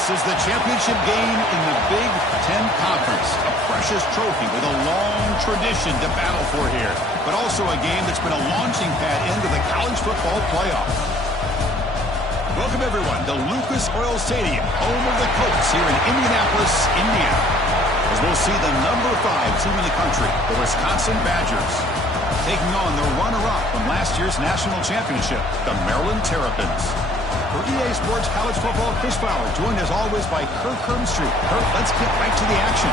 This is the championship game in the Big Ten Conference. A precious trophy with a long tradition to battle for here. But also a game that's been a launching pad into the college football playoff. Welcome, everyone, to Lucas Oil Stadium, home of the Colts here in Indianapolis, Indiana. As we'll see the number 5 team in the country, the Wisconsin Badgers, taking on the runner-up from last year's national championship, the Maryland Terrapins. For EA Sports College Football, Chris Fowler, joined as always by Kirk Herbstreit. Kirk, let's get right to the action.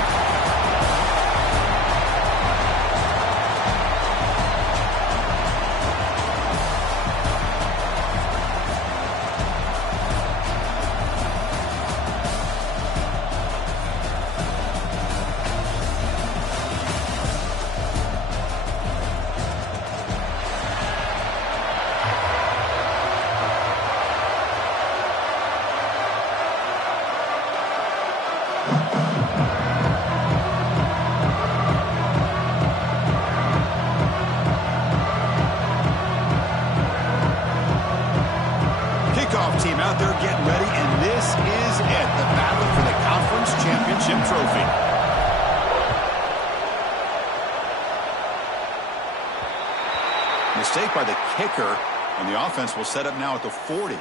Team out there getting ready, and this is it, the battle for the conference championship trophy. Mistake by the kicker, and the offense will set up now at the 40.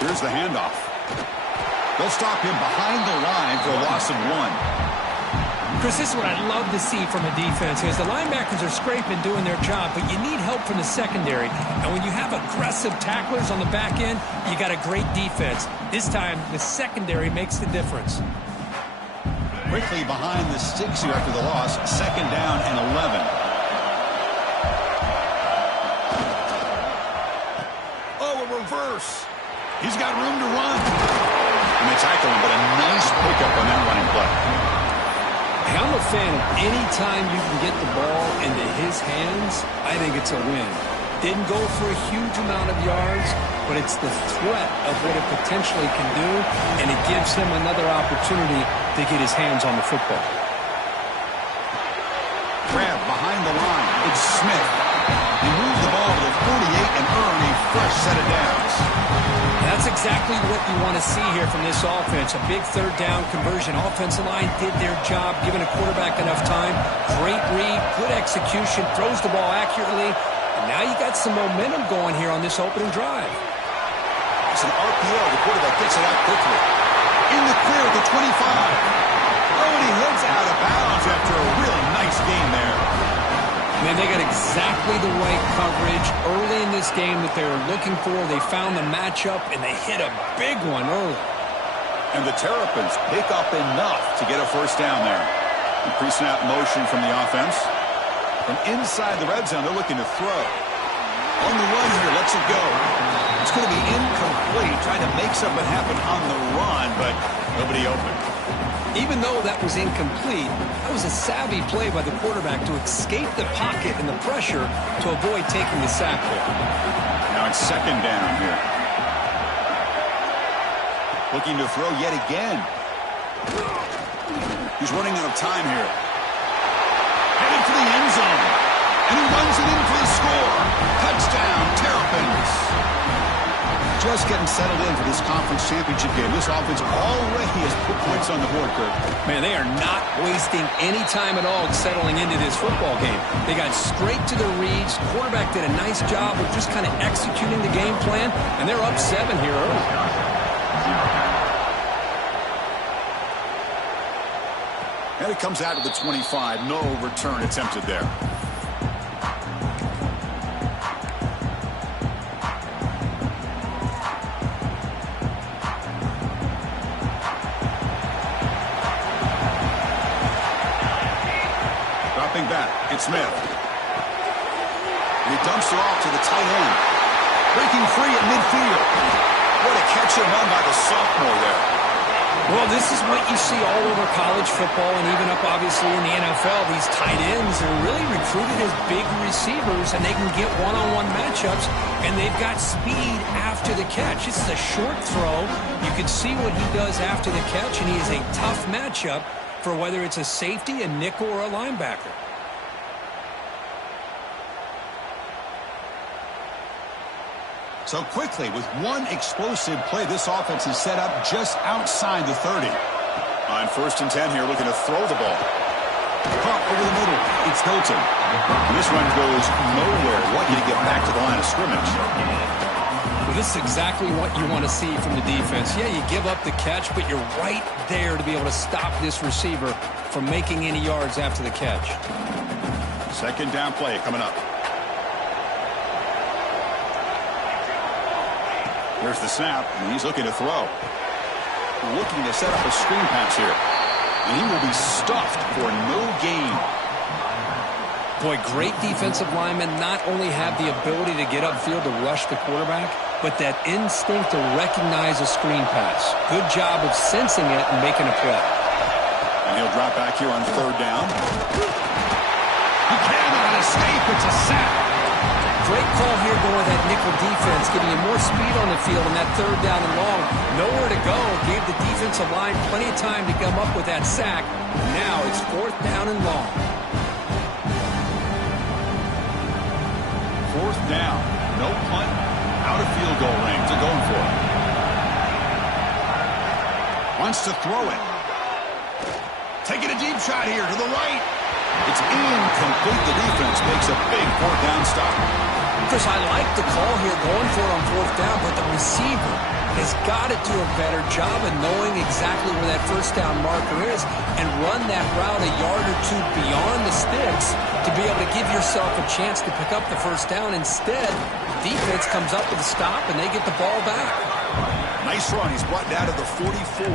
Here's the handoff. They'll stop him behind the line for a loss of 1. Chris, this is what I'd love to see from a defense. Is the linebackers are scraping, doing their job, but you need help from the secondary. And when you have aggressive tacklers on the back end, you got a great defense. This time, the secondary makes the difference. Quickly behind the sticks here after the loss. 2nd down and 11. Oh, a reverse. He's got room to run. And they tackle him, but a nice pickup on that running play. I'm a fan of any time you can get the ball into his hands, I think it's a win. Didn't go for a huge amount of yards, but it's the threat of what it potentially can do, and it gives him another opportunity to get his hands on the football. Grab behind the line. It's Smith. He moved the ball to the 48 and earned a fresh set of downs. That's exactly what you want to see here from this offense. A big 3rd down conversion. Offensive line did their job, giving a quarterback enough time. Great read, good execution, throws the ball accurately. And now you got some momentum going here on this opening drive. It's an RPO. The quarterback gets it out quickly. In the clear at the 25. Oh, and he heads out of bounds after a really nice game there. Man, they got exactly the right coverage early in this game that they were looking for. They found the matchup, and they hit a big one early. And the Terrapins pick up enough to get a 1st down there. And pre-snap motion from the offense. From inside the red zone, they're looking to throw. On the run here, lets it go. It's going to be incomplete, trying to make something happen on the run, but nobody open. Even though that was incomplete, that was a savvy play by the quarterback to escape the pocket and the pressure to avoid taking the sack there. Now it's 2nd down here. Looking to throw yet again. He's running out of time here. Headed for the end zone. And he runs it in for the score. Touchdown, Terrapins. Just getting settled in for this conference championship game. This offense already has put points on the board, Kirk. Man, they are not wasting any time at all settling into this football game. They got straight to their reads. Quarterback did a nice job of just kind of executing the game plan, and they're up 7 here early. And it comes out to the 25. No return attempted there. Back. It's Smith. And he dumps it off to the tight end. Breaking free at midfield. What a catch and run by the sophomore there. Well, this is what you see all over college football and even up, obviously, in the NFL. These tight ends are really recruited as big receivers, and they can get one-on-one matchups, and they've got speed after the catch. This is a short throw. You can see what he does after the catch, and he is a tough matchup for whether it's a safety, a nickel, or a linebacker. So quickly, with one explosive play, this offense is set up just outside the 30. On 1st and 10 here, looking to throw the ball. Caught over the middle. It's Hilton. This run goes nowhere. Lucky to get back to the line of scrimmage. Well, this is exactly what you want to see from the defense. Yeah, you give up the catch, but you're right there to be able to stop this receiver from making any yards after the catch. 2nd down play coming up. Here's the snap, and he's looking to throw. Looking to set up a screen pass here. And he will be stuffed for no gain. Boy, great defensive linemen not only have the ability to get upfield to rush the quarterback, but that instinct to recognize a screen pass. Good job of sensing it and making a play. And he'll drop back here on 3rd down. He cannot escape. It's a sack. Great call here going with that nickel defense, giving you more speed on the field on that 3rd down and long. Nowhere to go. Gave the defensive line plenty of time to come up with that sack. Now it's 4th down and long. 4th down. No punt. Out of field goal range. They're going for it. Wants to throw it. Taking a deep shot here to the right. It's incomplete. The defense makes a big 4th down stop. Chris, I like the call here going for it on 4th down, but the receiver has got to do a better job of knowing exactly where that 1st down marker is and run that route a yard or two beyond the sticks to be able to give yourself a chance to pick up the 1st down. Instead, the defense comes up with a stop, and they get the ball back. Nice run. He's brought down to the 44.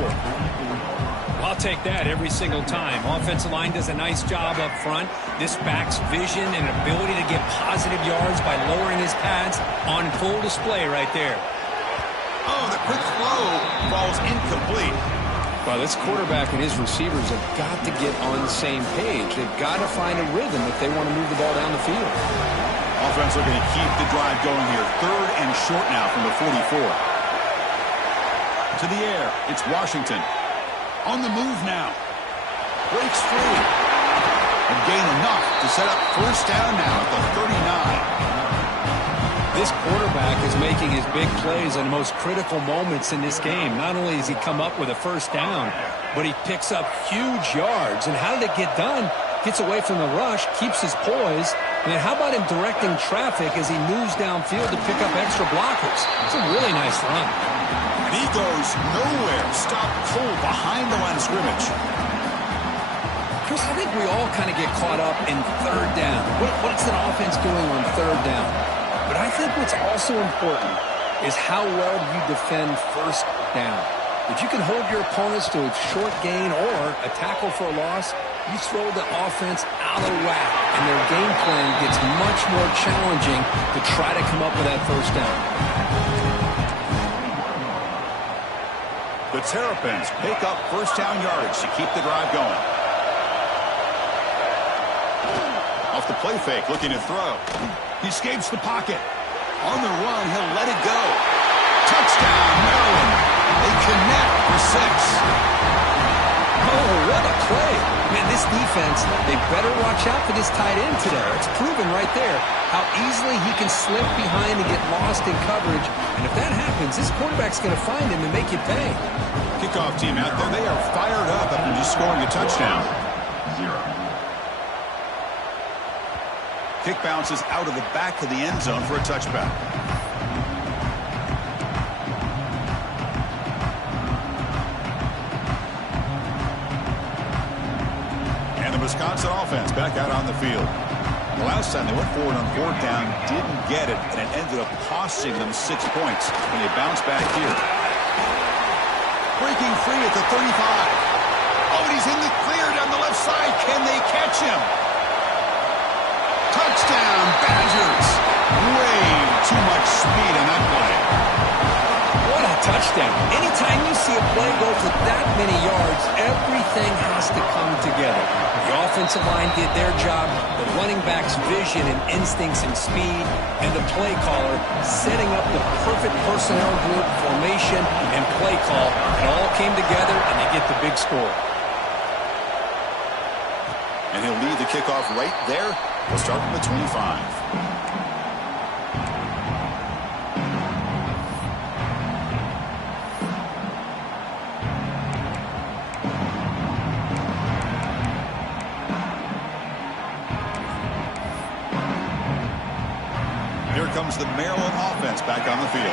I'll take that every single time. Offensive line does a nice job up front. This back's vision and ability to get positive yards by lowering his pads on full display right there. Oh, the quick throw falls incomplete. Well, this quarterback and his receivers have got to get on the same page. They've got to find a rhythm if they want to move the ball down the field. Offense looking to keep the drive going here. 3rd and short now from the 44. To the air, it's Washington. On the move now. Breaks free. And gain enough to set up 1st down now at the 39. This quarterback is making his big plays in the most critical moments in this game. Not only does he come up with a 1st down, but he picks up huge yards. And how did it get done? Gets away from the rush, keeps his poise. And then how about him directing traffic as he moves downfield to pick up extra blockers? It's a really nice run. And he goes nowhere. Stopped cold behind the line of scrimmage. Chris, I think we all kind of get caught up in 3rd down. What's an offense doing on 3rd down? But I think what's also important is how well do you defend 1st down. If you can hold your opponents to a short gain or a tackle for a loss, you throw the offense out of whack, and their game plan gets much more challenging to try to come up with that 1st down. The Terrapins pick up 1st down yardage to keep the drive going. Off the play fake, looking to throw. He escapes the pocket. On the run, he'll let it go. Touchdown, Maryland. They connect for 6. Oh, what a play. Man, this defense, they better watch out for this tight end today. It's proven right there how easily he can slip behind and get lost in coverage. And if that happens, this quarterback's going to find him and make you pay. Kickoff team out there, they are fired up after just scoring a touchdown. 0. Kick bounces out of the back of the end zone for a touchback. And the Wisconsin offense back out on the field. The last time they went forward on 4th down, didn't get it, and it ended up costing them 6 points when they bounced back here. Breaking free at the 35. Oh, and he's in the clear down the left side. Can they catch him? Touchdown, Badgers. Way too much speed on that play. What a touchdown. touchdown. Anytime you see a play go for that many yards, everything has to come together. The offensive line did their job, the running back's vision and instincts and speed, and the play caller setting up the perfect personnel group, formation, and play call. It all came together, and they get the big score. And he'll lead the kickoff right there. We'll start from the 25. Here comes the Maryland offense back on the field.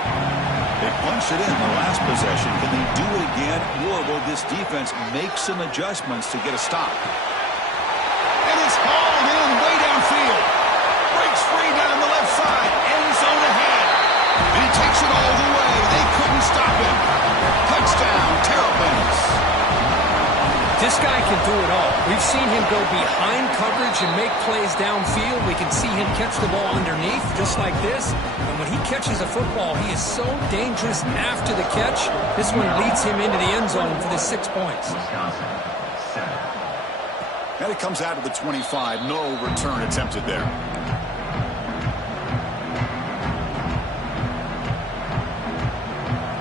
They punched it in the last possession. Can they do it again, or will this defense make some adjustments to get a stop? And it's hauled in way downfield. Breaks free down the left side. End zone ahead. And he takes it all the way. They couldn't stop him. Touchdown, Terrapins. This guy can do it all. We've seen him go behind coverage and make plays downfield. We can see him catch the ball underneath, just like this. And when he catches a football, he is so dangerous after the catch. This one leads him into the end zone for the 6 points. And it comes out of the 25. No return attempted there.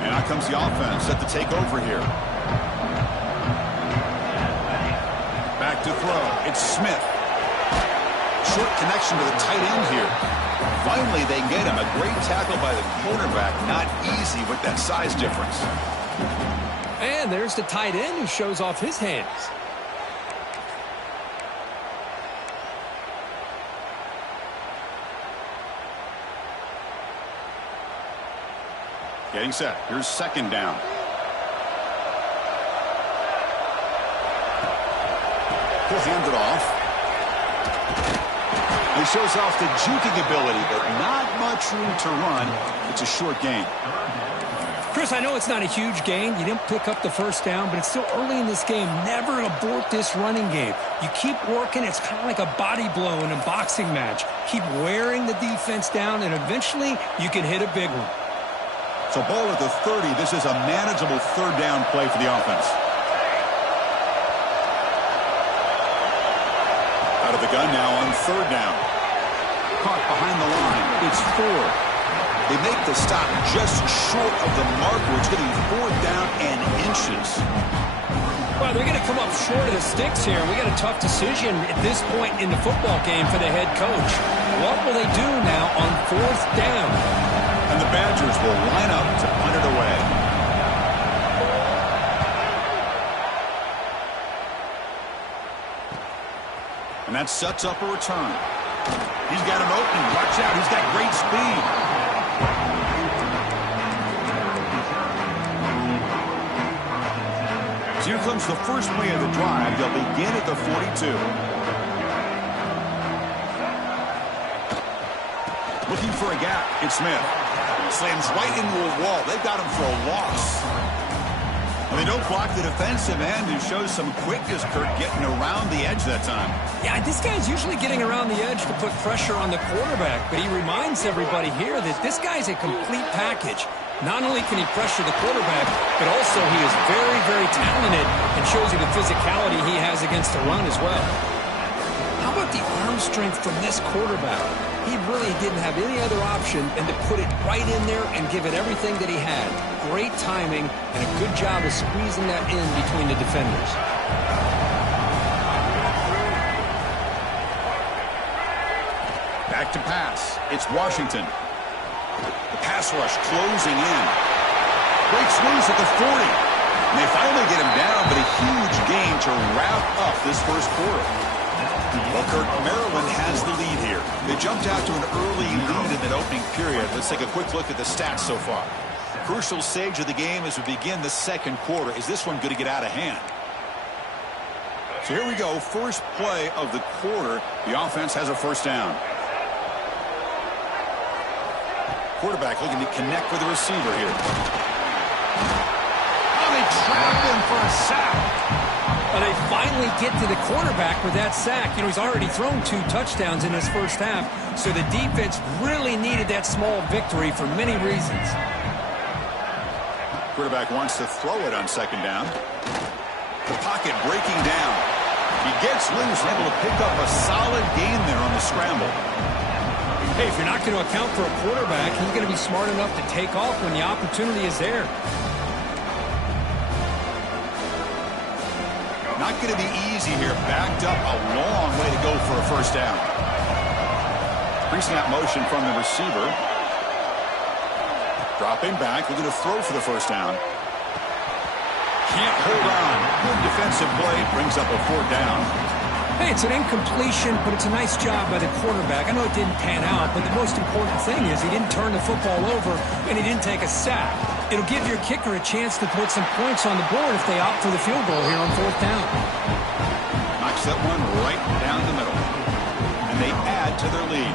And out comes the offense set to take over here. Back to throw. It's Smith. Short connection to the tight end here. Finally, they get him. A great tackle by the quarterback. Not easy with that size difference. And there's the tight end who shows off his hands. Getting set. Here's second down. He'll hand it off. He shows off the juking ability, but not much room to run. It's a short gain. Chris, I know it's not a huge gain. You didn't pick up the first down, but it's still early in this game. Never abort this running game. You keep working. It's kind of like a body blow in a boxing match. Keep wearing the defense down, and eventually you can hit a big one. So ball at the 30. This is a manageable third down play for the offense. Out of the gun now on third down. Caught behind the line. It's 4. They make the stop just short of the marker. It's getting 4th down and inches. Well, they're going to come up short of the sticks here. We got a tough decision at this point in the football game for the head coach. What will they do now on 4th down? And the Badgers will line up to punt it away. And that sets up a return. He's got an opening. Watch out. He's got great speed. So here comes the first play of the drive. They'll begin at the 42. Looking for a gap. It's Smith. Slams right into a wall. They've got him for a loss. And they don't block the defensive end, who shows some quickness, Kurt, getting around the edge that time. Yeah, this guy's usually getting around the edge to put pressure on the quarterback, but he reminds everybody here that this guy's a complete package. Not only can he pressure the quarterback, but also he is very, very talented and shows you the physicality he has against the run as well. How about the arm strength from this quarterback? He really didn't have any other option than to put it right in there and give it everything that he had. Great timing and a good job of squeezing that in between the defenders. Back to pass. It's Washington. The pass rush closing in. Breaks loose at the 40. And they finally get him down, but a huge gain to wrap up this first quarter. Well, Kurt, Maryland has the lead here. They jumped out to an early lead in that opening period. Let's take a quick look at the stats so far. Crucial stage of the game as we begin the second quarter. Is this one going to get out of hand? So here we go. First play of the quarter. The offense has a first down. Quarterback looking to connect with the receiver here. Oh, they trapped him for a sack. Well, they finally get to the quarterback with that sack. You know, he's already thrown 2 touchdowns in his first half, so the defense really needed that small victory for many reasons. Quarterback wants to throw it on second down. The pocket breaking down. He gets loose and able to pick up a solid gain there on the scramble. Hey, if you're not going to account for a quarterback, he's going to be smart enough to take off when the opportunity is there. Not going to be easy here. Backed up a long way to go for a first down. Pre-snap motion from the receiver. Dropping back, looking to throw for the first down. Can't hold on. Good defensive play. Brings up a fourth down. Hey, it's an incompletion, but it's a nice job by the quarterback. I know it didn't pan out, but the most important thing is he didn't turn the football over and he didn't take a sack. It'll give your kicker a chance to put some points on the board if they opt for the field goal here on fourth down. Knocks that one right down the middle. And they add to their lead.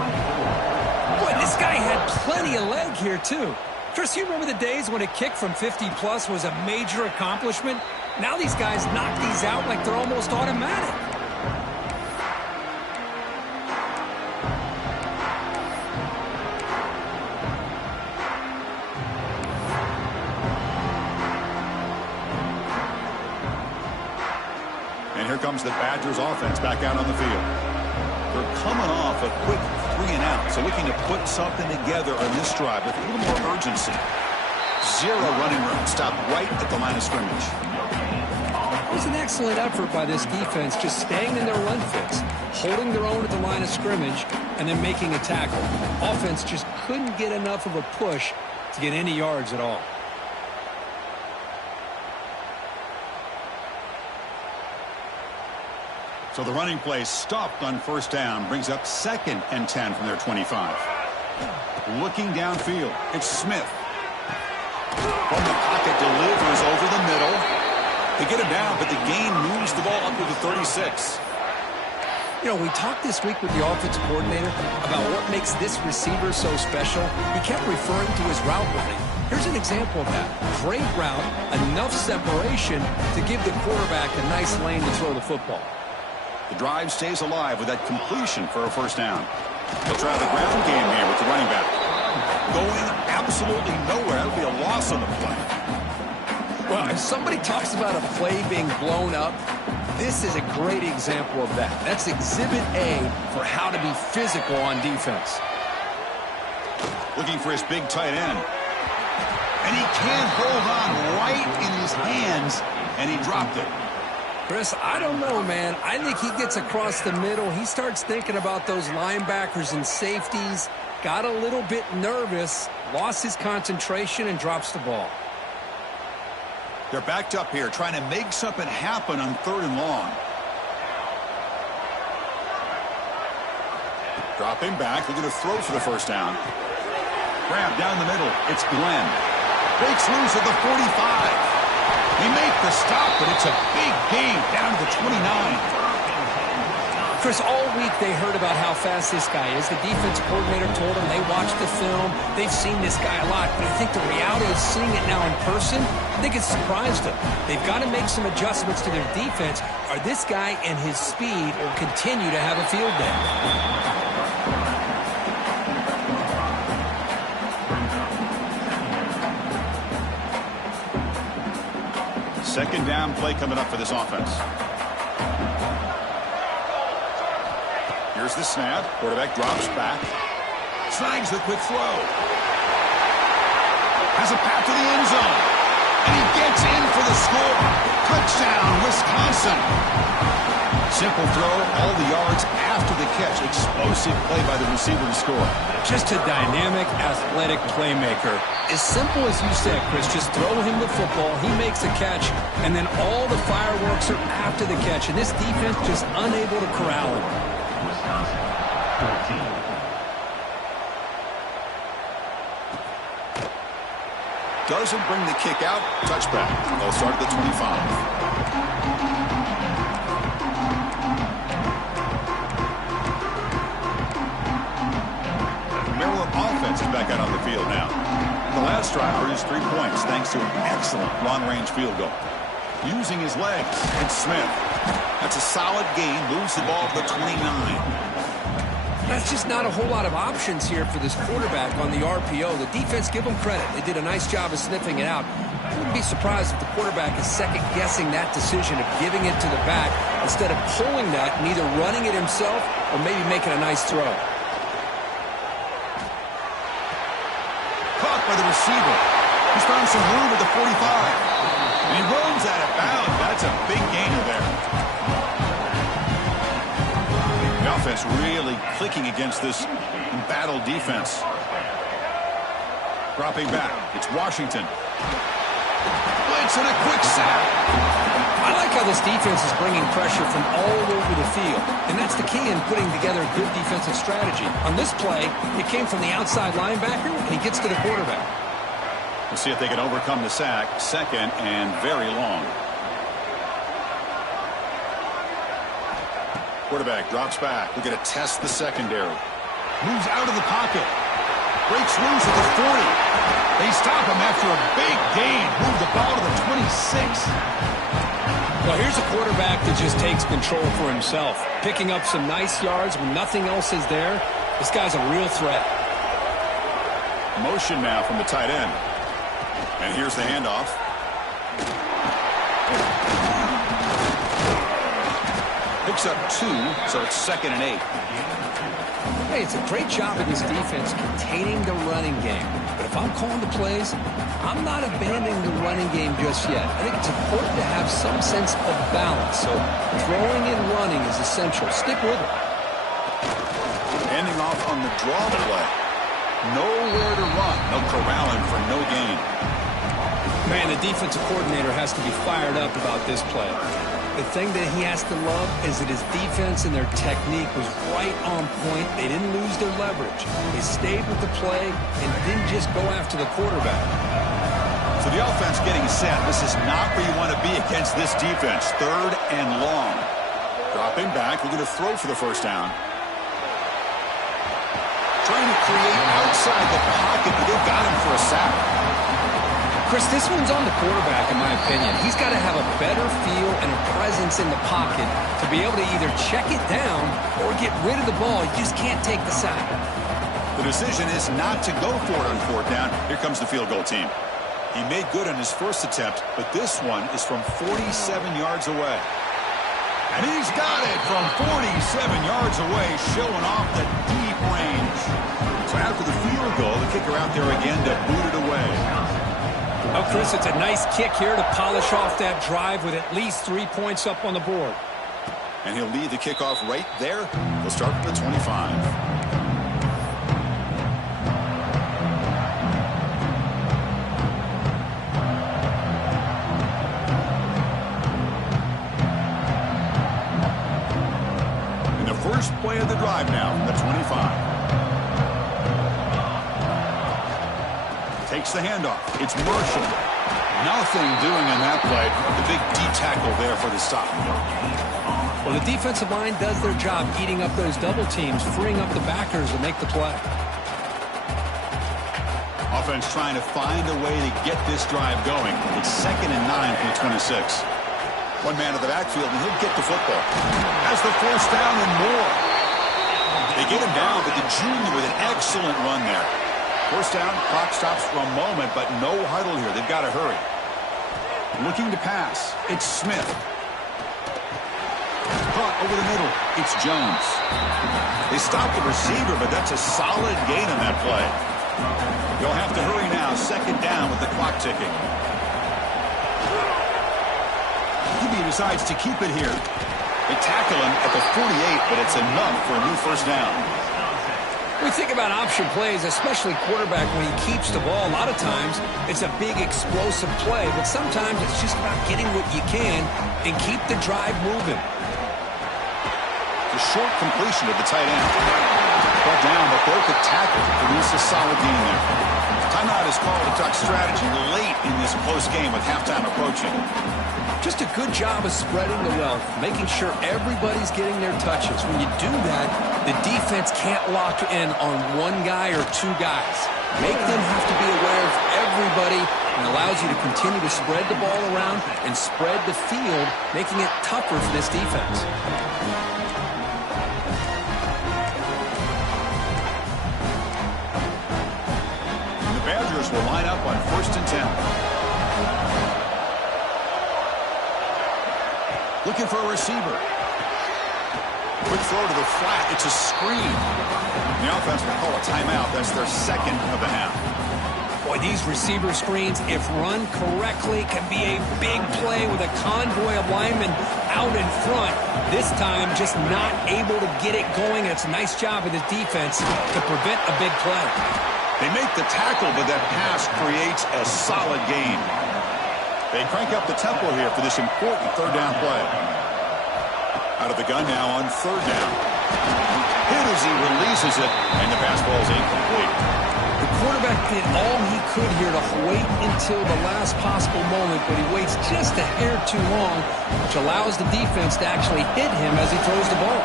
Boy, this guy had plenty of leg here, too. Chris, you remember the days when a kick from 50-plus was a major accomplishment? Now these guys knock these out like they're almost automatic. And here comes the Badgers offense back out on the field. They're coming off a quick 3-and-out, so looking to put something together on this drive with a little more urgency. Zero running room, stopped right at the line of scrimmage. It was an excellent effort by this defense, just staying in their run fix, holding their own at the line of scrimmage, and then making a tackle. Offense just couldn't get enough of a push to get any yards at all. So the running play stopped on first down, brings up 2nd and 10 from their 25. Looking downfield, it's Smith. From the pocket, delivers over the middle. They get him down, but the gain moves the ball up to the 36. You know, we talked this week with the offensive coordinator about what makes this receiver so special. He kept referring to his route running. Here's an example of that. Great route, enough separation to give the quarterback a nice lane to throw the football. The drive stays alive with that completion for a first down. They'll try the ground game here with the running back. Going absolutely nowhere. That'll be a loss on the play. Well, if somebody talks about a play being blown up, this is a great example of that. That's Exhibit A for how to be physical on defense. Looking for his big tight end. And he can't hold on right in his hands, and he dropped it. Chris, I don't know, man. I think he gets across the middle. He starts thinking about those linebackers and safeties, got a little bit nervous, lost his concentration, and drops the ball. They're backed up here, trying to make something happen on 3rd and long. Dropping back, looking to throw for the first down. Grab down the middle. It's Glenn. Breaks loose at the 45. They make the stop, but it's a big gain down to the 29. Chris, all week they heard about how fast this guy is. The defense coordinator told them they watched the film. They've seen this guy a lot, but I think the reality of seeing it now in person, I think it's surprised them. They've got to make some adjustments to their defense, or this guy and his speed will continue to have a field day. 2nd down play coming up for this offense. Here's the snap. Quarterback drops back. Snags the quick throw. Has a path to the end zone. And he gets in for the score. Touchdown, Wisconsin. Simple throw, all the yards after the catch. Explosive play by the receiver to score. Just a dynamic, athletic playmaker. As simple as you said, Chris, just throw him the football, he makes a catch, and then all the fireworks are after the catch, and this defense just unable to corral him. Doesn't bring the kick out. Touchback. They'll start at the 25. Offense is back out on the field now. The last drive produced 3 points thanks to an excellent long-range field goal. Using his legs, it's Smith. That's a solid gain. Moves the ball to the 29. That's just not a whole lot of options here for this quarterback on the RPO. The defense, give them credit. They did a nice job of sniffing it out. I wouldn't be surprised if the quarterback is second-guessing that decision of giving it to the back instead of pulling that and either running it himself or maybe making a nice throw. Caught by the receiver. He's found some room at the 45. And he runs out of bounds. That's a big gainer there. The offense really clicking against this embattled defense. Dropping back. It's Washington. Blitz and a quick sack. I like how this defense is bringing pressure from all over the field, and that's the key in putting together a good defensive strategy. On this play, it came from the outside linebacker, and he gets to the quarterback. We'll see if they can overcome the sack. Second and very long. Quarterback drops back. We're going to test the secondary. Moves out of the pocket. Breaks loose at the 40. They stop him after a big gain. Move the ball to the 26. Well, here's a quarterback that just takes control for himself. Picking up some nice yards when nothing else is there. This guy's a real threat. Motion now from the tight end. And here's the handoff. Picks up 2, so it's 2nd and 8. Hey, it's a great job of this defense containing the running game. But if I'm calling the plays, I'm not abandoning the running game just yet. I think it's important to have some sense of balance. So throwing and running is essential. Stick with it. Handing off on the draw play. Nowhere to run. No corralling for no gain. Man, the defensive coordinator has to be fired up about this play. The thing that he has to love is that his defense and their technique was right on point. They didn't lose their leverage. They stayed with the play and didn't just go after the quarterback. So the offense getting set. This is not where you want to be against this defense. 3rd and long. Dropping back. We're going to throw for the first down. Trying to create outside the pocket, but they've got him for a sack. Chris, this one's on the quarterback, in my opinion. He's got to have a better feel and a presence in the pocket to be able to either check it down or get rid of the ball. You just can't take the sack. The decision is not to go for it on 4th down. Here comes the field goal team. He made good on his first attempt, but this one is from 47 yards away. And he's got it from 47 yards away, showing off the deep range. So after the field goal, the kicker out there again to boot it away. Oh, Chris, it's a nice kick here to polish off that drive with at least 3 points up on the board. And he'll lead the kickoff right there. He'll start with the 25. And the first play of the drive now from the 25. Takes the handoff. It's Marshall. Nothing doing in that play. The big D tackle there for the stop. Well, the defensive line does their job eating up those double teams, freeing up the backers to make the play. Offense trying to find a way to get this drive going. It's 2nd and 9 from the 26. One man in the backfield, and he'll get the football. Has the first down and more. They get him down, but the junior with an excellent run there. First down, clock stops for a moment, but no huddle here. They've got to hurry. Looking to pass. It's Smith. Caught over the middle. It's Jones. They stopped the receiver, but that's a solid gain on that play. You'll have to hurry now. 2nd down with the clock ticking. He decides to keep it here. They tackle him at the 48, but it's enough for a new first down. We think about option plays, especially quarterback, when he keeps the ball. A lot of times, it's a big explosive play, but sometimes it's just about getting what you can and keep the drive moving. The short completion of the tight end. Brought down, but broke the tackle to produce a solid gain there. Timeout is called. The Duck strategy late in this close game with halftime approaching. Just a good job of spreading the wealth, making sure everybody's getting their touches. When you do that, the defense can't lock in on one guy or 2 guys. Make them have to be aware of everybody and allows you to continue to spread the ball around and spread the field, making it tougher for this defense. And the Badgers will line up on 1st and 10. Looking for a receiver. Quick throw to the flat. It's a screen. The offense will call a timeout. That's their second of the half. Boy, these receiver screens, if run correctly, can be a big play with a convoy of linemen out in front. This time, just not able to get it going. It's a nice job of the defense to prevent a big play. They make the tackle, but that pass creates a solid gain. They crank up the tempo here for this important third down play. Out of the gun now on third down. Hit as he releases it, and the pass ball is incomplete. The quarterback did all he could here to wait until the last possible moment, but he waits just a hair too long, which allows the defense to actually hit him as he throws the ball.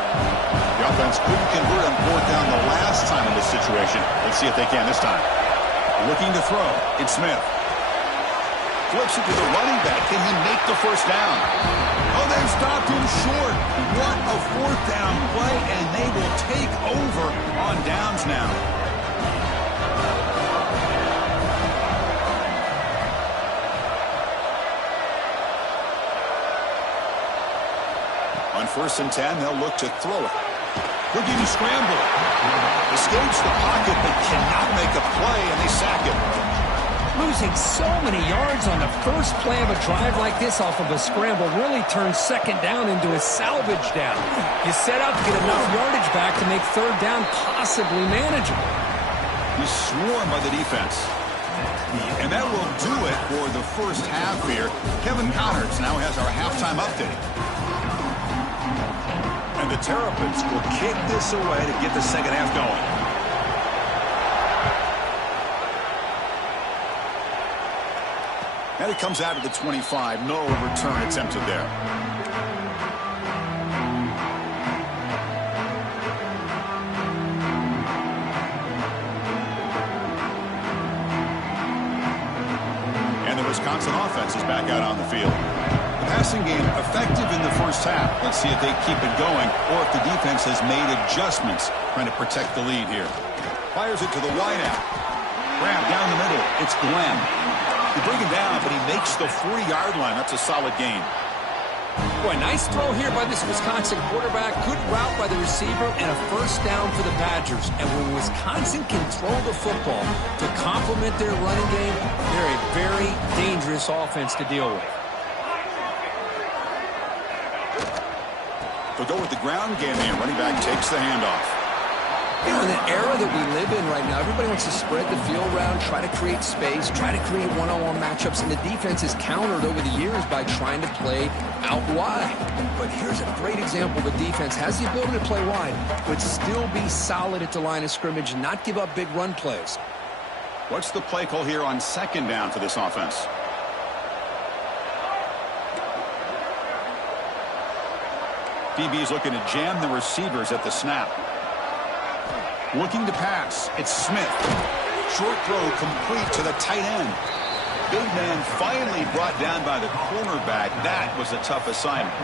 The offense couldn't convert on fourth down the last time in this situation. Let's see if they can this time. Looking to throw. It's Smith. Flips it to the running back. Can he make the first down? Oh, they've stopped him short. What a fourth down play, and they will take over on downs now. On 1st and 10, they'll look to throw it. Looking to scramble. Escapes the pocket, but cannot make a play, and they sack him. Losing so many yards on the first play of a drive like this off of a scramble really turns second down into a salvage down. You set out to get enough yardage back to make third down possibly manageable. He's swarmed by the defense. And that will do it for the first half here. Kevin Connors now has our halftime update. And the Terrapins will kick this away to get the second half going. And it comes out of the 25. No return attempted there. And the Wisconsin offense is back out on the field. The passing game effective in the first half. Let's see if they keep it going or if the defense has made adjustments trying to protect the lead here. Fires it to the wideout. Grab down the middle. It's Glenn. They bring him down, but he makes the 40-yard line. That's a solid gain. Boy, nice throw here by this Wisconsin quarterback. Good route by the receiver and a first down for the Badgers. And when Wisconsin can throw the football to complement their running game, they're a very dangerous offense to deal with. They'll go with the ground game here. Running back takes the handoff. You know, in the era that we live in right now, everybody wants to spread the field around, try to create space, try to create one-on-one matchups, and the defense is countered over the years by trying to play out wide. But here's a great example. The defense has the ability to play wide, but still be solid at the line of scrimmage and not give up big run plays. What's the play call here on second down for this offense? DB is looking to jam the receivers at the snap. Looking to pass. It's Smith. Short throw complete to the tight end. Big man finally brought down by the cornerback. That was a tough assignment.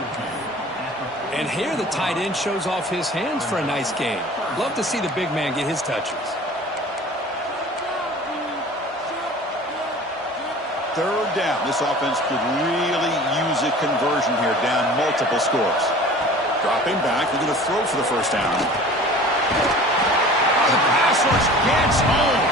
And here the tight end shows off his hands for a nice game. Love to see the big man get his touches. Third down. This offense could really use a conversion here, down multiple scores. Dropping back. They're going to throw for the first down. The pass rush gets home.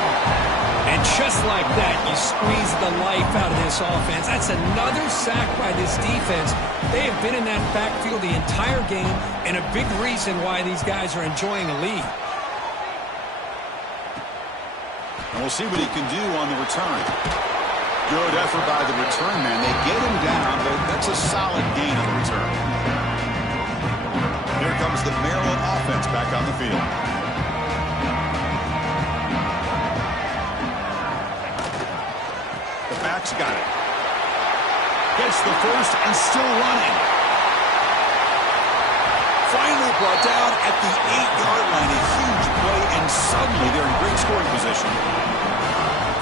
And just like that, you squeeze the life out of this offense. That's another sack by this defense. They have been in that backfield the entire game, and a big reason why these guys are enjoying a lead. And we'll see what he can do on the return. Good effort by the return man. They get him down, but that's a solid gain on the return. Here comes the Maryland offense back on the field. The back's got it. Gets the first and still running. Finally brought down at the 8-yard line. A huge play, and suddenly they're in great scoring position.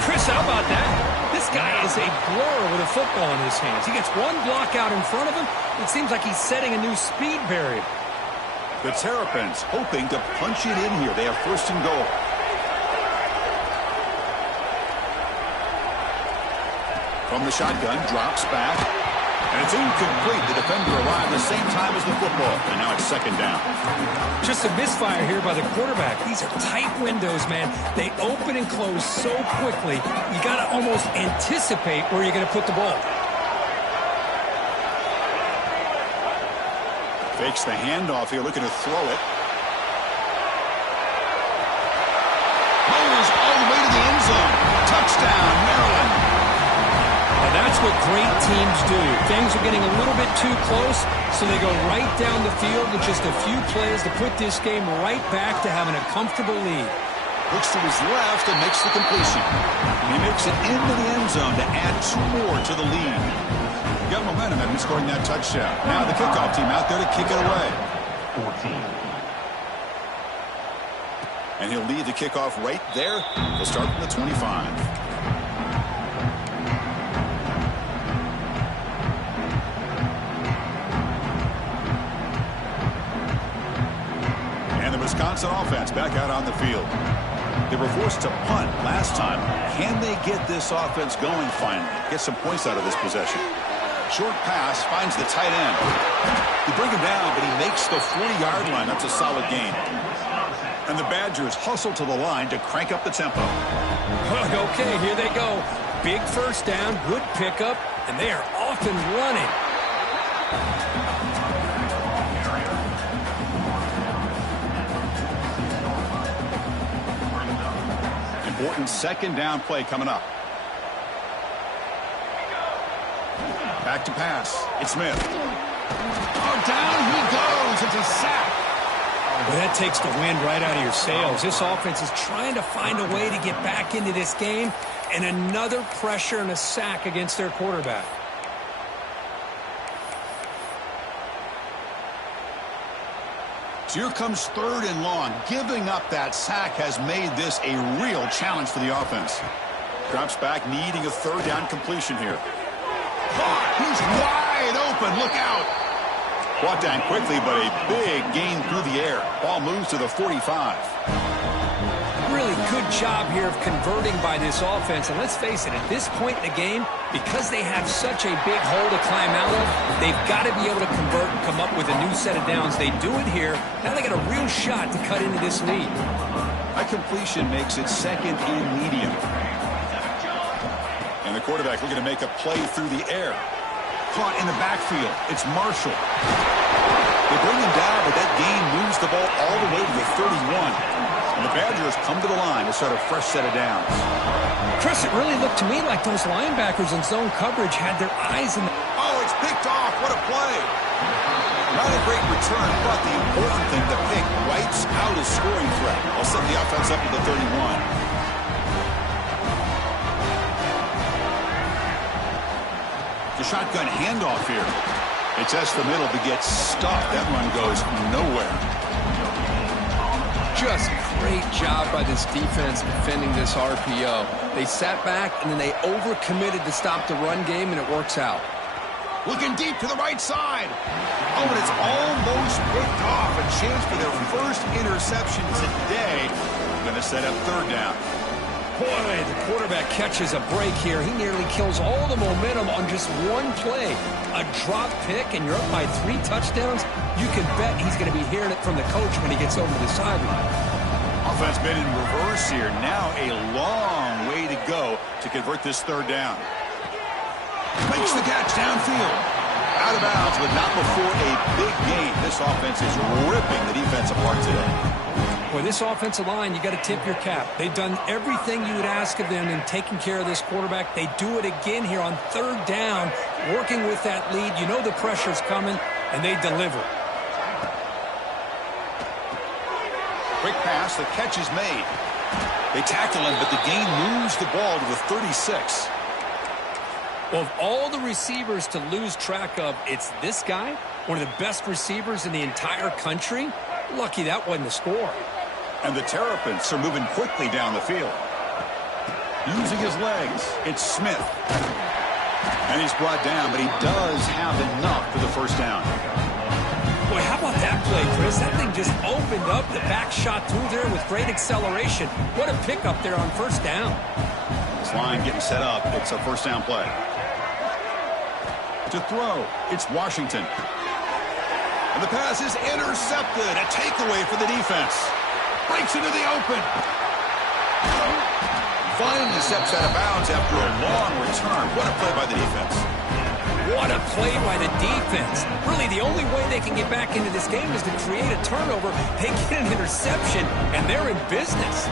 Chris, how about that? This guy is a blur with a football in his hands. He gets one block out in front of him. It seems like he's setting a new speed barrier. The Terrapins hoping to punch it in here. They have first and goal. From the shotgun, drops back. And it's incomplete. The defender arrived the same time as the football. And now it's second down. Just a misfire here by the quarterback. These are tight windows, man. They open and close so quickly. You got to almost anticipate where you're going to put the ball. Fakes the handoff here, looking to throw it. Rolls all the way to the end zone. Touchdown, Maryland. Now that's what great teams do. Things are getting a little bit too close, so they go right down the field with just a few plays to put this game right back to having a comfortable lead. Looks to his left and makes the completion. He makes it into the end zone to add 2 more to the lead. Got momentum after scoring that touchdown. Now the kickoff team out there to kick it away. 14. And he'll lead the kickoff right there. He'll start from the 25. And the Wisconsin offense back out on the field. They were forced to punt last time. Can they get this offense going finally? Get some points out of this possession. Short pass finds the tight end. They bring him down, but he makes the 40-yard line. That's a solid gain. And the Badgers hustle to the line to crank up the tempo. Okay, here they go. Big first down, good pickup, and they are off and running. Important second down play coming up. Back to pass. It's Smith. Oh, down he goes. It's a sack. Well, that takes the wind right out of your sails. This offense is trying to find a way to get back into this game, and another pressure and a sack against their quarterback. So here comes 3rd and long. Giving up that sack has made this a real challenge for the offense. Drops back, needing a 3rd down completion here. He's wide open. Look out. Brought down quickly, but a big gain through the air. Ball moves to the 45. Really good job here of converting by this offense. And let's face it, at this point in the game, because they have such a big hole to climb out of, they've got to be able to convert and come up with a new set of downs. They do it here. Now they got a real shot to cut into this lead. A completion makes it 2nd and medium. And the quarterback looking to make a play through the air. Caught in the backfield. It's Marshall. They bring him down, but that gain moves the ball all the way to the 31. And the Badgers come to the line to start a fresh set of downs. Chris, it really looked to me like those linebackers in zone coverage had their eyes in the... Oh, it's picked off. What a play. Not a great return, but the important thing, the pick wipes out a scoring threat. I'll set the offense up to the 31. The shotgun handoff here. They test the middle but gets stuffed. That run goes nowhere. Just great job by this defense defending this RPO. They sat back and then they overcommitted to stop the run game, and it works out. Looking deep to the right side. Oh, and it's almost picked off. A chance for their first interception today. Going to set up 3rd down. Boy, the quarterback catches a break here. He nearly kills all the momentum on just one play. A drop pick, and you're up by 3 touchdowns. You can bet he's going to be hearing it from the coach when he gets over the sideline. Offense been in reverse here. Now a long way to go to convert this 3rd down. Makes the catch downfield. Out of bounds, but not before a big gain. This offense is ripping the defense apart today. Boy, this offensive line, you got to tip your cap. They've done everything you would ask of them in taking care of this quarterback. They do it again here on 3rd down, working with that lead. You know the pressure's coming, and they deliver. Quick pass, the catch is made. They tackle him, but the gain moves the ball to the 36. Well, of all the receivers to lose track of, it's this guy, one of the best receivers in the entire country. Lucky that wasn't the score. And the Terrapins are moving quickly down the field. Using his legs, it's Smith. And he's brought down, but he does have enough for the 1st down. Boy, how about that play, Chris? That thing just opened up. The back shot through there with great acceleration. What a pickup there on 1st down. This line getting set up. It's a 1st down play. To throw, it's Washington. And the pass is intercepted. A takeaway for the defense. Breaks into the open. Finally steps out of bounds after a long return. What a play by the defense. What a play by the defense. Really, the only way they can get back into this game is to create a turnover. They get an interception, and they're in business.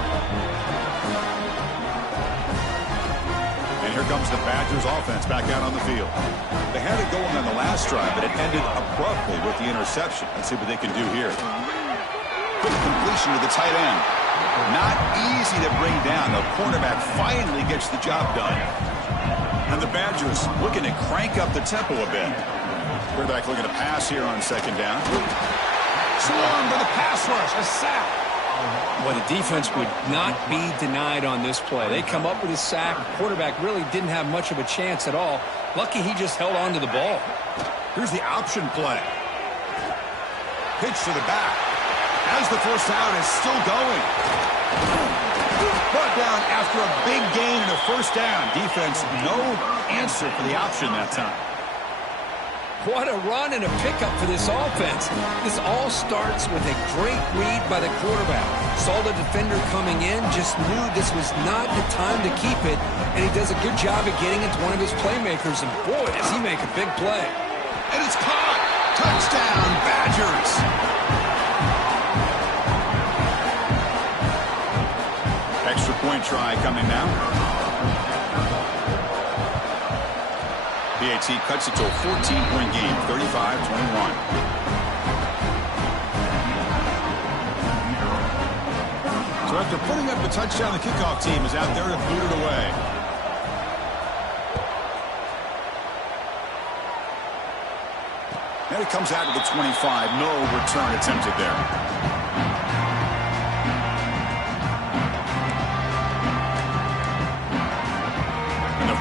And here comes the Badgers offense back out on the field. They had it going on the last drive, but it ended abruptly with the interception. Let's see what they can do here. Quick completion to the tight end. Not easy to bring down. The cornerback finally gets the job done. And the Badgers looking to crank up the tempo a bit. Quarterback looking to pass here on second down. Swarm for the pass rush. A sack. Well, the defense would not be denied on this play. They come up with a sack. The quarterback really didn't have much of a chance at all. Lucky he just held on to the ball. Here's the option play. Pitch to the back. As the first down is still going. Brought down after a big gain and a first down. Defense, no answer for the option that time. What a run and a pickup for this offense. This all starts with a great read by the quarterback. Saw the defender coming in, just knew this was not the time to keep it, and he does a good job of getting it to one of his playmakers, and boy, does he make a big play. And it's caught. Touchdown, Badgers. Extra point try coming now. PAT cuts it to a 14-point game, 35-21. So after putting up the touchdown, the kickoff team is out there to boot it away. And it comes out to the 25. No return attempted there.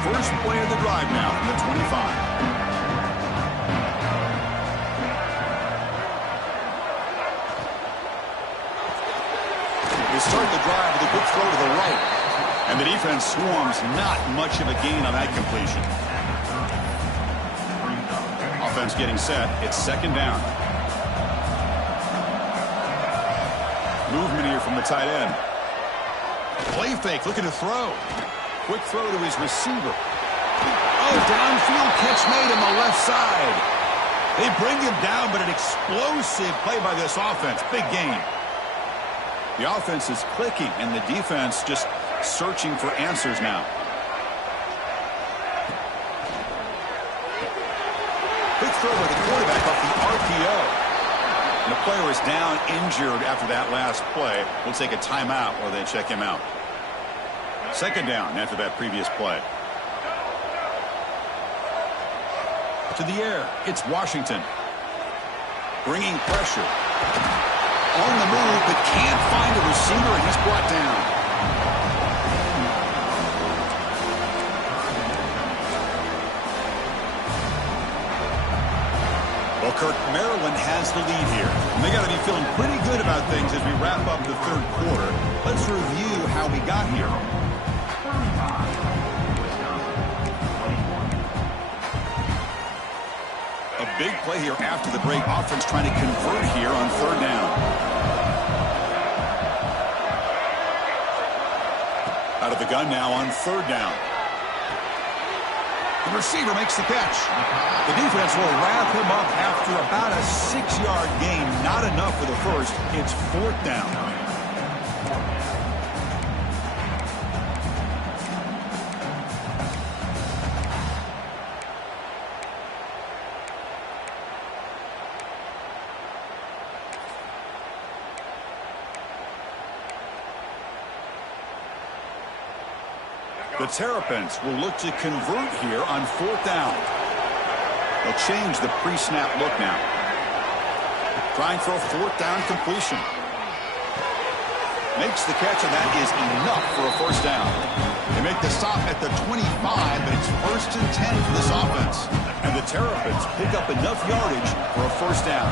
First play of the drive now from the 25. They start the drive with a good throw to the right. And the defense swarms. Not much of a gain on that completion. Offense getting set. It's second down. Movement here from the tight end. Play fake, looking to throw. Quick throw to his receiver. Oh, downfield catch made on the left side. They bring him down, but an explosive play by this offense. Big gain. The offense is clicking, and the defense just searching for answers now. Quick throw by the quarterback off the RPO. And the player is down injured after that last play. We'll take a timeout while they check him out. Second down after that previous play. To the air, it's Washington. Bringing pressure. On the move, but can't find a receiver, and he's brought down. Well, Kirk, Maryland has the lead here. And they got to be feeling pretty good about things as we wrap up the third quarter. Let's review how we got here. A big play here after the break. Offense trying to convert here on third down. Out of the gun now on third down. The receiver makes the catch. The defense will wrap him up after about a 6-yard gain. Not enough for the first. It's fourth down. The Terrapins will look to convert here on fourth down. They'll change the pre-snap look now. Trying for a fourth down completion. Makes the catch, and that is enough for a first down. They make the stop at the 25, but it's first and 10 for this offense. And the Terrapins pick up enough yardage for a first down.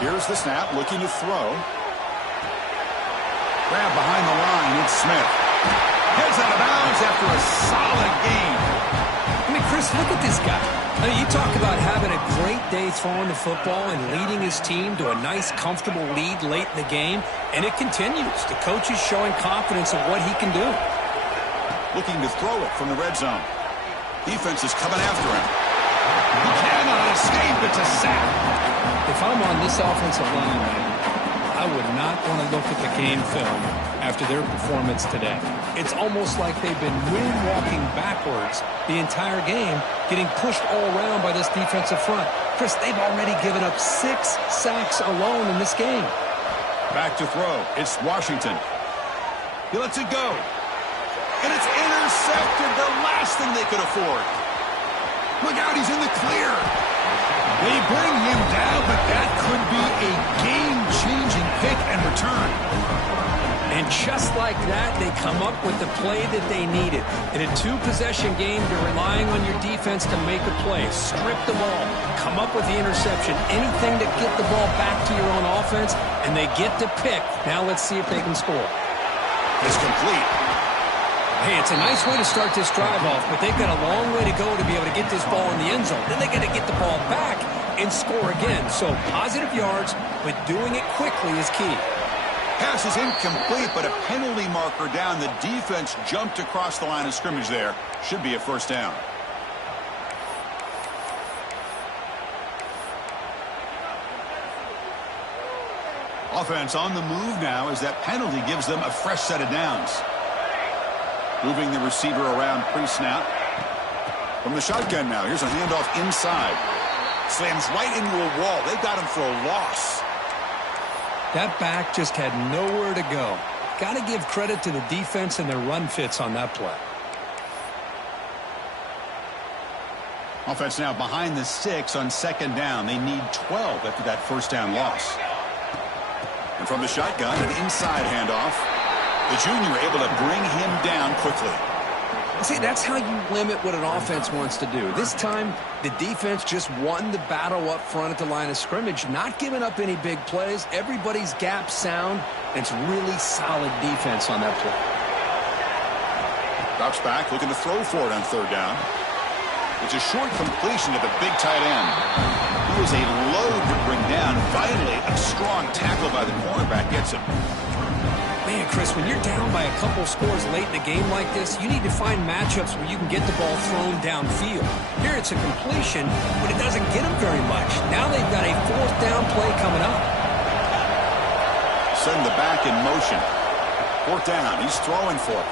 Here's the snap, looking to throw. Grab behind the line, it's Smith. Heads out of bounds after a solid gain. Let me mean, Chris, look at this guy. I mean, you talk about having a great day throwing the football and leading his team to a nice, comfortable lead late in the game, and it continues. The coach is showing confidence of what he can do. Looking to throw it from the red zone. Defense is coming after him. He cannot escape. It's a sack. If I'm on this offensive line, I would not want to look at the game film after their performance today. It's almost like they've been moonwalking backwards the entire game, getting pushed all around by this defensive front. Chris, they've already given up 6 sacks alone in this game. Back to throw. It's Washington. He lets it go. And it's intercepted, the last thing they could afford. Look out, he's in the clear. They bring him down, but that could be a game-changing pick and return. And just like that, they come up with the play that they needed. In a 2-possession game, you're relying on your defense to make a play. Strip the ball. Come up with the interception. Anything to get the ball back to your own offense, and they get to pick. Now let's see if they can score. It's complete. Hey, it's a nice way to start this drive off, but they've got a long way to go to be able to get this ball in the end zone. Then they got to get the ball back and score again. So positive yards, but doing it quickly is key. Pass is incomplete, but a penalty marker down. The defense jumped across the line of scrimmage there. Should be a first down. Offense on the move now as that penalty gives them a fresh set of downs. Moving the receiver around pre-snap. From the shotgun now. Here's a handoff inside. Slams right into a wall. They got him for a loss. That back just had nowhere to go. Got to give credit to the defense and their run fits on that play. Offense now behind the 6 on second down. They need 12 after that first down loss. And from the shotgun, an inside handoff. The junior able to bring him down quickly. See, that's how you limit what an offense wants to do. This time, the defense just won the battle up front at the line of scrimmage, not giving up any big plays. Everybody's gap sound, and it's really solid defense on that play. Drops back, looking to throw for it on third down. It's a short completion to the big tight end. He was a load to bring down. Finally, a strong tackle by the cornerback gets him. Man, Chris, when you're down by a couple scores late in a game like this, you need to find matchups where you can get the ball thrown downfield. Here it's a completion, but it doesn't get them very much. Now they've got a 4th down play coming up. Send the back in motion. 4th down. He's throwing for it.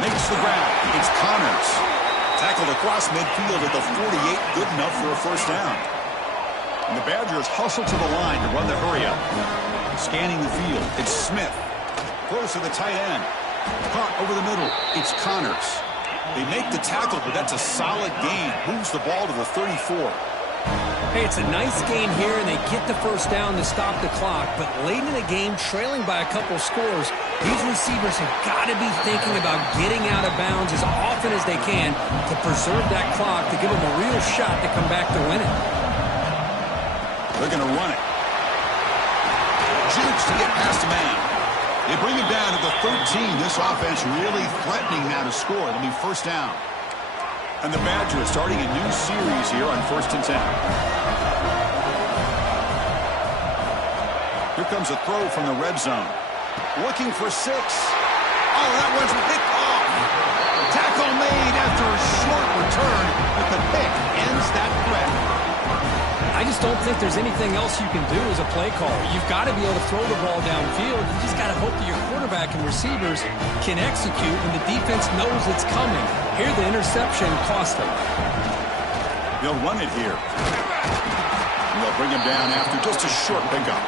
Makes the grab. It's Connors. Tackled across midfield at the 48. Good enough for a first down. And the Badgers hustle to the line to run the hurry-up. Scanning the field, it's Smith. Close to the tight end. Caught over the middle, it's Connors. They make the tackle, but that's a solid gain. Moves the ball to the 34. Hey, it's a nice gain here, and they get the first down to stop the clock. But late in the game, trailing by a couple scores, these receivers have got to be thinking about getting out of bounds as often as they can to preserve that clock, to give them a real shot to come back to win it. They're going to run it. Jukes to get past a man. They bring him down to the 13. This offense really threatening now to score. It'll be first down. And the Badgers starting a new series here on 1st and 10. Here comes a throw from the red zone. Looking for 6. Oh, that one's picked off. Tackle made after a short return, but the pick ends that threat. I just don't think there's anything else you can do as a play caller. You've got to be able to throw the ball downfield. You just got to hope that your quarterback and receivers can execute when the defense knows it's coming. Here, the interception cost them. They'll run it here. And they'll bring him down after just a short pickup.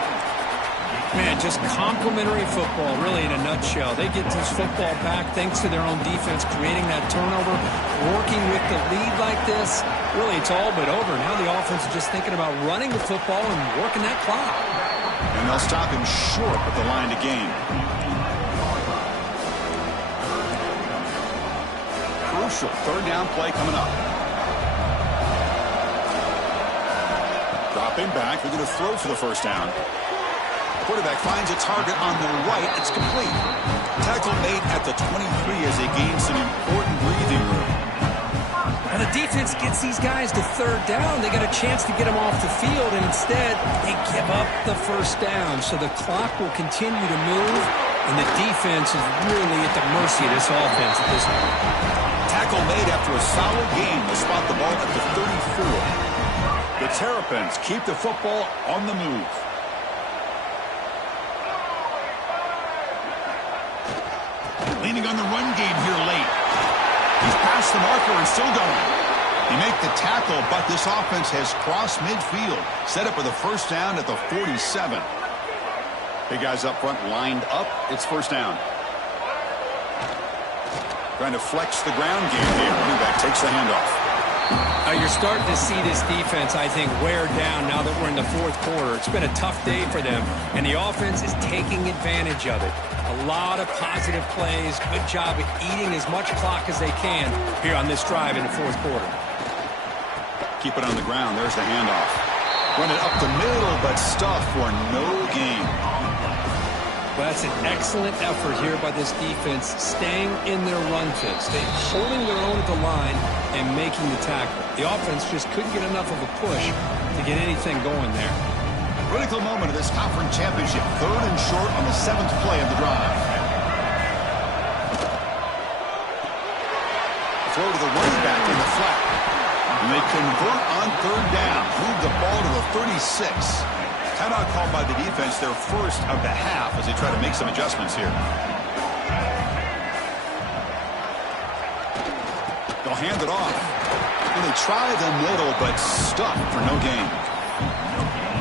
Man, just complimentary football, really, in a nutshell. They get this football back thanks to their own defense, creating that turnover, working with the lead like this. Really, it's all but over. Now the offense is just thinking about running the football and working that clock. And they'll stop him short at the line to gain. Crucial 3rd down play coming up. Dropping back. They're going to throw for the first down. Quarterback finds a target on the right. It's complete. Tackle made at the 23 as they gain some important breathing room. defense gets these guys to third down. They got a chance to get them off the field, and instead they give up the first down. So the clock will continue to move, and the defense is really at the mercy of this offense at this point. Tackle made after a solid gain. They spot the ball at the 34. The Terrapins keep the football on the move. Leaning on the run game here late. He's past the marker and still going. He make the tackle, but this offense has crossed midfield. Set up with a first down at the 47. Big guys up front lined up. It's first down. Trying to flex the ground game here. Running back takes the handoff. You're starting to see this defense, I think, wear down now that we're in the fourth quarter. It's been a tough day for them, and the offense is taking advantage of it. A lot of positive plays. Good job at eating as much clock as they can here on this drive in the fourth quarter. Keep it on the ground. There's the handoff. Run it up the middle, but stuff for no gain. Well, that's an excellent effort here by this defense, staying in their run fit, holding their own at the line and making the tackle. The offense just couldn't get enough of a push to get anything going there. Critical moment of this conference championship. Third and short on the 7th play of the drive. Throw to the running back in the flat. And they convert on third down. Move the ball to the 36. Timeout called by the defense, their first of the half, as they try to make some adjustments here. They'll hand it off. And they try the middle, but stuck for no gain.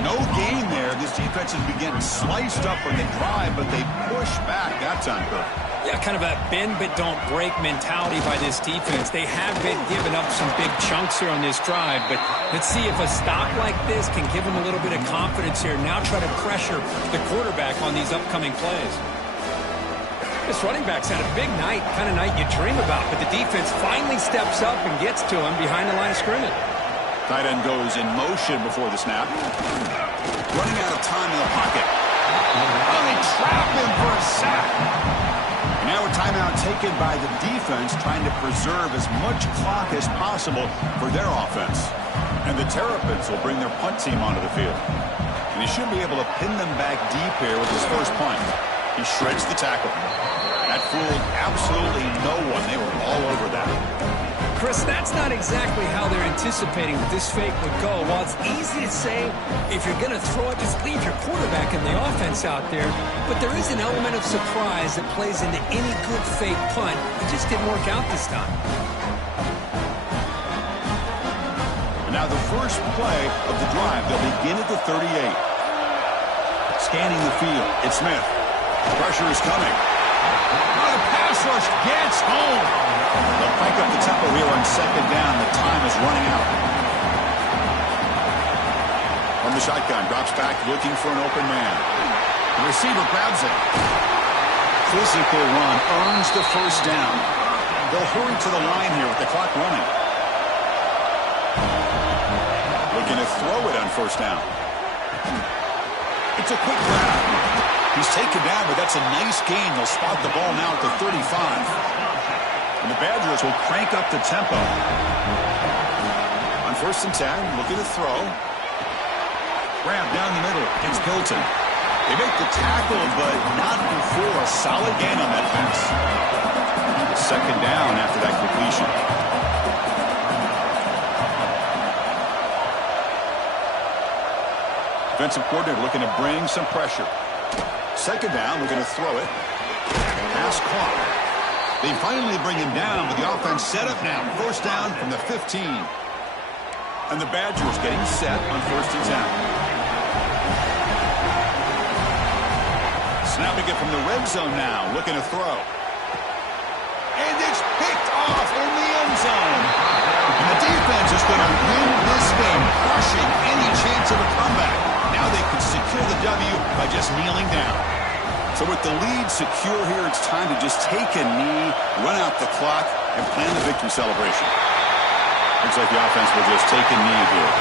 No gain there. This defense has been getting sliced up on the drive, but they push back that time, Kirk. Yeah, kind of a bend but don't break mentality by this defense. They have been giving up some big chunks here on this drive, but let's see if a stop like this can give them a little bit of confidence here. Now try to pressure the quarterback on these upcoming plays. This running back's had a big night, kind of night you dream about, but the defense finally steps up and gets to him behind the line of scrimmage. Tight end goes in motion before the snap. Running out of time in the pocket. Oh, they trap him for a sack. And now a timeout taken by the defense, trying to preserve as much clock as possible for their offense. And the Terrapins will bring their punt team onto the field. And he should be able to pin them back deep here with his first punt. He shreds the tackle. That fooled absolutely no one. They were all over that. Chris, that's not exactly how they're anticipating that this fake would go. While it's easy to say, if you're going to throw it, just leave your quarterback and the offense out there. But there is an element of surprise that plays into any good fake punt. It just didn't work out this time. And now the first play of the drive. They'll begin at the 38. Scanning the field. It's Smith. Pressure is coming. The pass rush gets home. They'll crank up the tempo here on second down. The time is running out. From the shotgun, drops back looking for an open man. The receiver grabs it. Physical run earns the first down. They'll hurry to the line here with the clock running. Looking to throw it on first down. It's a quick grab. He's taken down, but that's a nice gain. They'll spot the ball now at the 35. And the Badgers will crank up the tempo. On first and 10, looking to throw. Grab down the middle. It's Hilton. They make the tackle, but not before a solid gain on that pass. Second down after that completion. Defensive coordinator looking to bring some pressure. Second down, we're going to throw it. Pass clock. They finally bring him down, but the offense set up now. First down from the 15. And the Badgers getting set on first and 10. Snapping it from the red zone now, looking to throw. And it's picked off in the end zone. And the defense is going to win this game, crushing any chance of a comeback. Now they can secure the W by just kneeling down. So with the lead secure here, it's time to just take a knee, run out the clock, and plan the victory celebration. Looks like the offense will just take a knee here.